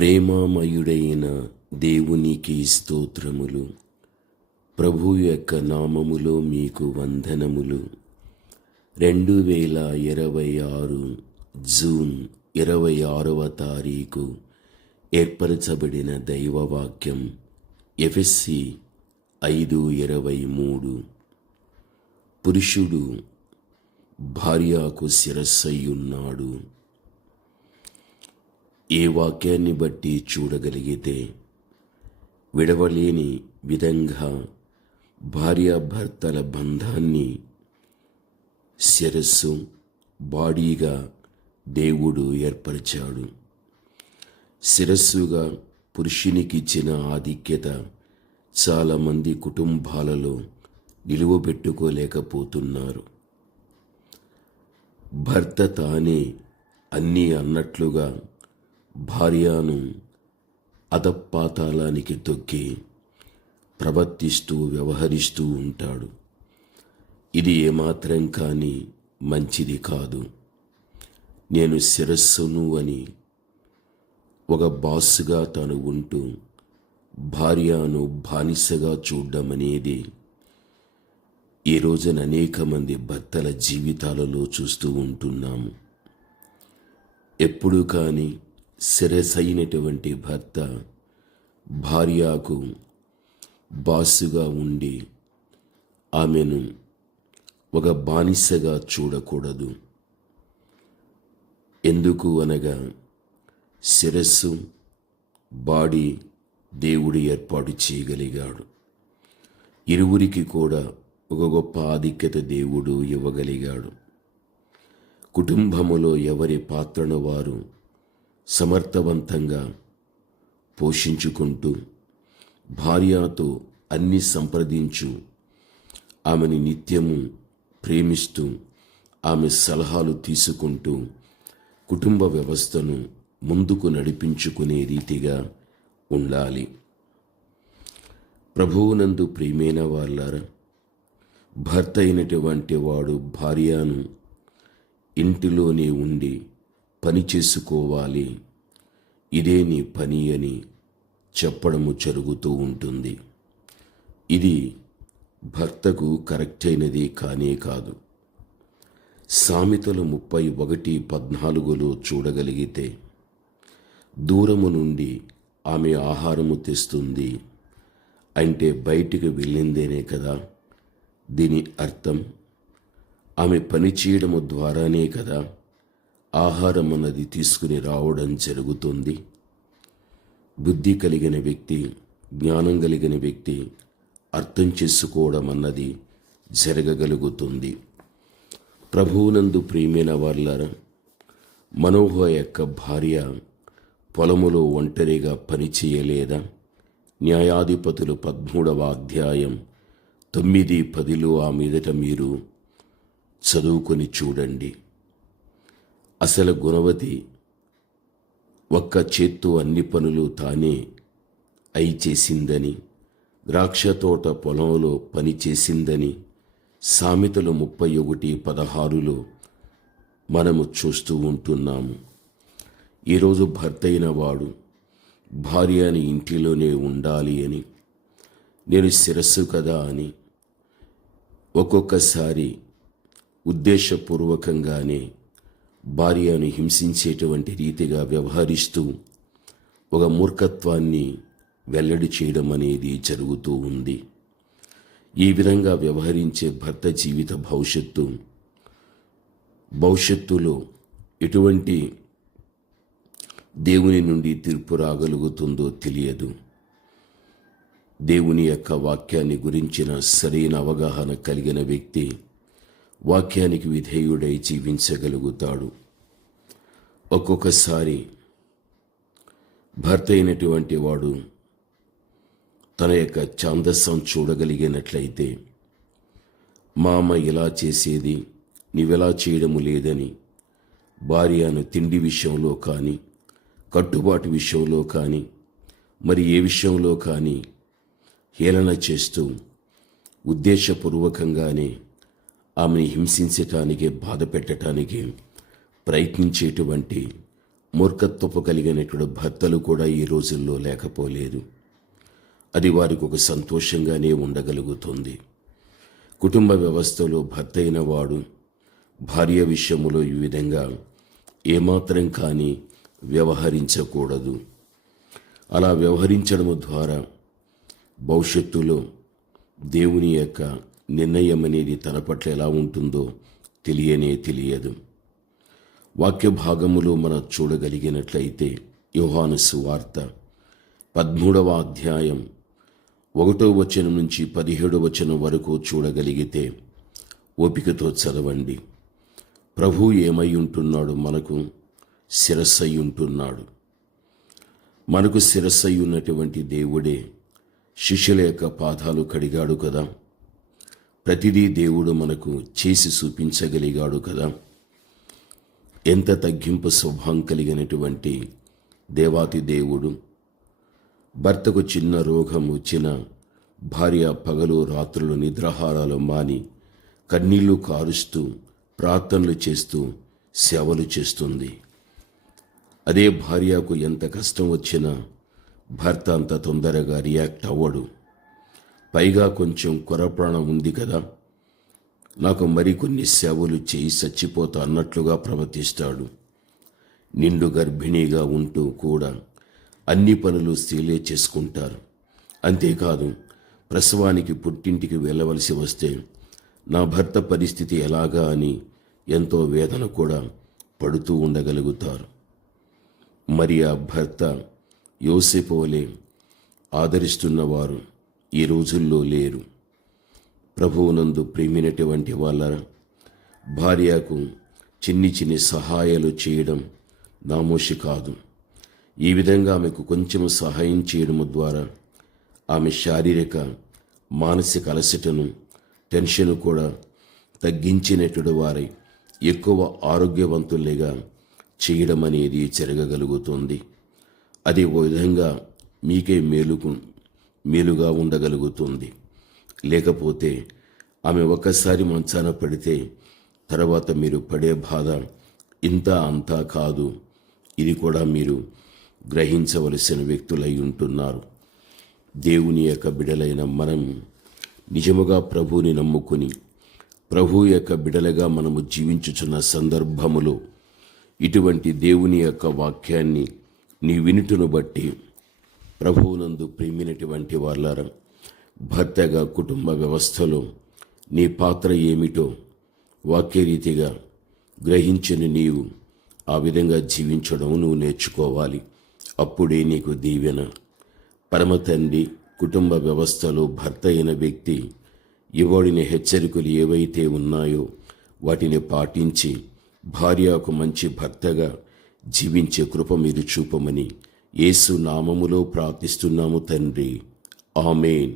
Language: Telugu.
ప్రేమామయుడైన దేవునికి స్తోత్రములు. ప్రభు యొక్క నామములో మీకు వందనములు. 2026 జూన్ 26వ తారీఖు ఏర్పరచబడిన దైవవాక్యం ఎఫెసీ 5:23. పురుషుడు భార్యకు శిరస్సయ్యున్నాడు. ఏ వాక్యాన్ని బట్టి చూడగలిగితే విడవలేని విధంగా భార్యాభర్తల బంధాన్ని శిరస్సు బాడీగా దేవుడు ఏర్పరిచాడు. శిరస్సుగా పురుషునికి ఇచ్చిన ఆధిక్యత చాలామంది కుటుంబాలలో నిలువబెట్టుకోలేకపోతున్నారు. భర్త తానే అన్నీ అన్నట్లుగా భార్యను అధపాతాళానికి తొక్కి ప్రవర్తిస్తూ వ్యవహరిస్తూ ఉంటాడు. ఇది ఏమాత్రం కానీ మంచిది కాదు. నేను శిరస్సును అని ఒక బాస్గా తను ఉంటూ భార్యను బానిసగా చూడడం అనేది ఈ రోజున అనేక మంది భర్తల జీవితాలలో చూస్తూ ఉంటున్నాము. ఎప్పుడు కానీ శిరసైనటువంటి భర్త భార్యకు బాసుగా ఉండి ఆమెను ఒక బానిసగా చూడకూడదు. ఎందుకు అనగా శిరస్సు బాడీ దేవుడు ఏర్పాటు చేయగలిగాడు. ఇరువురికి కూడా ఒక గొప్ప ఆధిక్యత దేవుడు ఇవ్వగలిగాడు. కుటుంబములో ఎవరి పాత్రను వారు సమర్థవంతంగా పోషించుకుంటూ భార్యతో అన్ని సంప్రదించు ఆమెని నిత్యము ప్రేమిస్తూ ఆమె సలహాలు తీసుకుంటూ కుటుంబ వ్యవస్థను ముందుకు నడిపించుకునే రీతిగా ఉండాలి. ప్రభువునందు ప్రియమైన వాళ్ళారా, భర్త అయినటువంటి వాడు భార్యను ఇంటిలోనే ఉండి పని చేసుకోవాలి, ఇదే నీ పని అని చెప్పడము జరుగుతూ ఉంటుంది. ఇది భర్తకు కరెక్ట్ అయినది కానే కాదు. సామెతలు 31:14 చూడగలిగితే, దూరము నుండి ఆమె ఆహారము తెస్తుంది అంటే బయటికి వెళ్ళిందేనే కదా దీని అర్థం. ఆమె పని చేయడము ద్వారానే కదా ఆహారం అన్నది తీసుకుని రావడం జరుగుతుంది. బుద్ధి కలిగిన వ్యక్తి, జ్ఞానం కలిగిన వ్యక్తి అర్థం చేసుకోవడం అన్నది జరగగలుగుతుంది. ప్రభువునందు ప్రియమైన వాళ్ళారా, మనోహ యొక్క భార్య పొలములో ఒంటరిగా పని చేయలేదా? న్యాయాధిపతులు 13వ అధ్యాయం 9-10 ఆ మీదట మీరు చదువుకొని చూడండి. అసలు గుణవతి ఒక్క చేత్తో అన్ని పనులు తానే అయి చేసిందని, ద్రాక్ష తోట పొలంలో పని చేసిందని సామెతలు 31:16 మనము చూస్తూ ఉంటున్నాము. ఈరోజు భర్త అయిన వాడు భార్యని ఇంటిలోనే ఉండాలి అని, నేను శిరస్సు కదా అని ఒక్కొక్కసారి ఉద్దేశపూర్వకంగానే భార్యను హింసించేటువంటి రీతిగా వ్యవహరిస్తూ ఒక మూర్ఖత్వాన్ని వెల్లడి చేయడం అనేది జరుగుతూ ఉంది. ఈ విధంగా వ్యవహరించే భర్త జీవిత భవిష్యత్తులో ఎటువంటి దేవుని నుండి తీర్పు రాగలుగుతుందో తెలియదు. దేవుని యొక్క వాక్యాన్ని గురించిన సరైన అవగాహన కలిగిన వ్యక్తి వాక్యానికి విధేయుడై జీవించగలుగుతాడు. ఒక్కొక్కసారి భర్త అయినటువంటి వాడు తన యొక్క ఛాందస్సం చూడగలిగినట్లయితే, మా అమ్మ ఇలా చేసేది నీవెలా చేయడము లేదని భార్యను తిండి విషయంలో కానీ, కట్టుబాటు విషయంలో కానీ, మరి ఏ విషయంలో కానీ హేళన చేస్తూ ఉద్దేశపూర్వకంగానే ఆమెను హింసించటానికి, బాధ పెట్టడానికి ప్రయత్నించేటువంటి మూర్ఖత్వపు కలిగినటువంటి భర్తలు కూడా ఈ రోజుల్లో లేకపోలేదు. అది వారికి ఒక సంతోషంగానే ఉండగలుగుతుంది. కుటుంబ వ్యవస్థలో భర్త అయిన వాడు భార్య విషయములో ఈ విధంగా ఏమాత్రం కానీ వ్యవహరించకూడదు. అలా వ్యవహరించడం ద్వారా భవిష్యత్తులో దేవుని యొక్క నిర్ణయం అనేది తన పట్ల ఎలా ఉంటుందో తెలియదు. వాక్య భాగములో మనం చూడగలిగినట్లయితే యోహాను సువార్త 13వ అధ్యాయం 1వ వచనం నుంచి 17వ వచనం వరకు చూడగలిగితే ఓపికతో చదవండి. ప్రభు ఏమై ఉంటున్నాడు? మనకు శిరస్సై ఉంటున్నాడు. మనకు శిరస్సై ఉన్నటువంటి దేవుడే శిష్యుల యొక్క పాదాలు కడిగాడు కదా. ప్రతిదీ దేవుడు మనకు చేసి చూపించగలిగాడు కదా. ఎంత తగ్గింపు స్వభావం కలిగినటువంటి దేవాతి దేవుడు. భర్తకు చిన్న రోగం వచ్చిన భార్య పగలు రాత్రులు నిద్రాహారాలు మాని కన్నీళ్లు కారుస్తూ ప్రార్థనలు చేస్తూ సేవలు చేస్తుంది. అదే భార్యకు ఎంత కష్టం వచ్చినా భర్త అంత తొందరగా రియాక్ట్ అవ్వడు. పైగా కొంచెం కొరప్రాణం ఉంది కదా, నాకు మరికొన్ని సేవలు చేయి చచ్చిపోతా అన్నట్లుగా ప్రవర్తిస్తాడు. నిండు గర్భిణీగా ఉంటూ కూడా అన్ని పనులు స్త్రీలే చేసుకుంటారు. అంతేకాదు, ప్రసవానికి పుట్టింటికి వెళ్ళవలసి వస్తే నా భర్త పరిస్థితి ఎలాగా అని ఎంతో వేదన కూడా పడుతూ ఉండగలుగుతారు. మరి ఆ భర్త యోసేపు వలె ఆదరిస్తున్నవారు ఈ రోజుల్లో లేరు. ప్రభువునందు ప్రేమినటువంటి వాళ్ళ భార్యకు చిన్ని సహాయాలు చేయడం నామోషి కాదు. ఈ విధంగా ఆమెకు కొంచెం సహాయం చేయడం ద్వారా ఆమె శారీరక మానసిక అలసటను టెన్షన్ కూడా తగ్గించినటువంటి వారై ఎక్కువ ఆరోగ్యవంతులుగా చేయడం అనేది జరగగలుగుతుంది. అది ఓ విధంగా మీకే మేలుగా ఉండగలుగుతుంది. లేకపోతే ఆమె ఒక్కసారి మంచాన పడితే తర్వాత మీరు పడే బాధ ఇంత అంతా కాదు. ఇది కూడా మీరు గ్రహించవలసిన వ్యక్తులై ఉంటున్నారు. దేవుని యొక్క బిడలైన మనం నిజముగా ప్రభువుని నమ్ముకుని ప్రభు యొక్క బిడలగా మనము జీవించుచున్న సందర్భములో ఇటువంటి దేవుని యొక్క వాక్యాన్ని నీ వినుటను బట్టి ప్రభువునందు ప్రేమినటువంటి వాళ్ళారా, భర్తగా కుటుంబ వ్యవస్థలో నీ పాత్ర ఏమిటో వాక్యరీతిగా గ్రహించని నీవు ఆ విధంగా జీవించడం నువ్వు నేర్చుకోవాలి. అప్పుడే నీకు దీవెన. పరమ తండ్రి కుటుంబ వ్యవస్థలో భర్త అయిన వ్యక్తి ఇవ్వడిన హెచ్చరికలు ఏవైతే ఉన్నాయో వాటిని పాటించి భార్యకు మంచి భర్తగా జీవించే కృప మీరు చూపమని యేసు నామములో ప్రార్థిస్తున్నాము తండ్రి. ఆమేన్.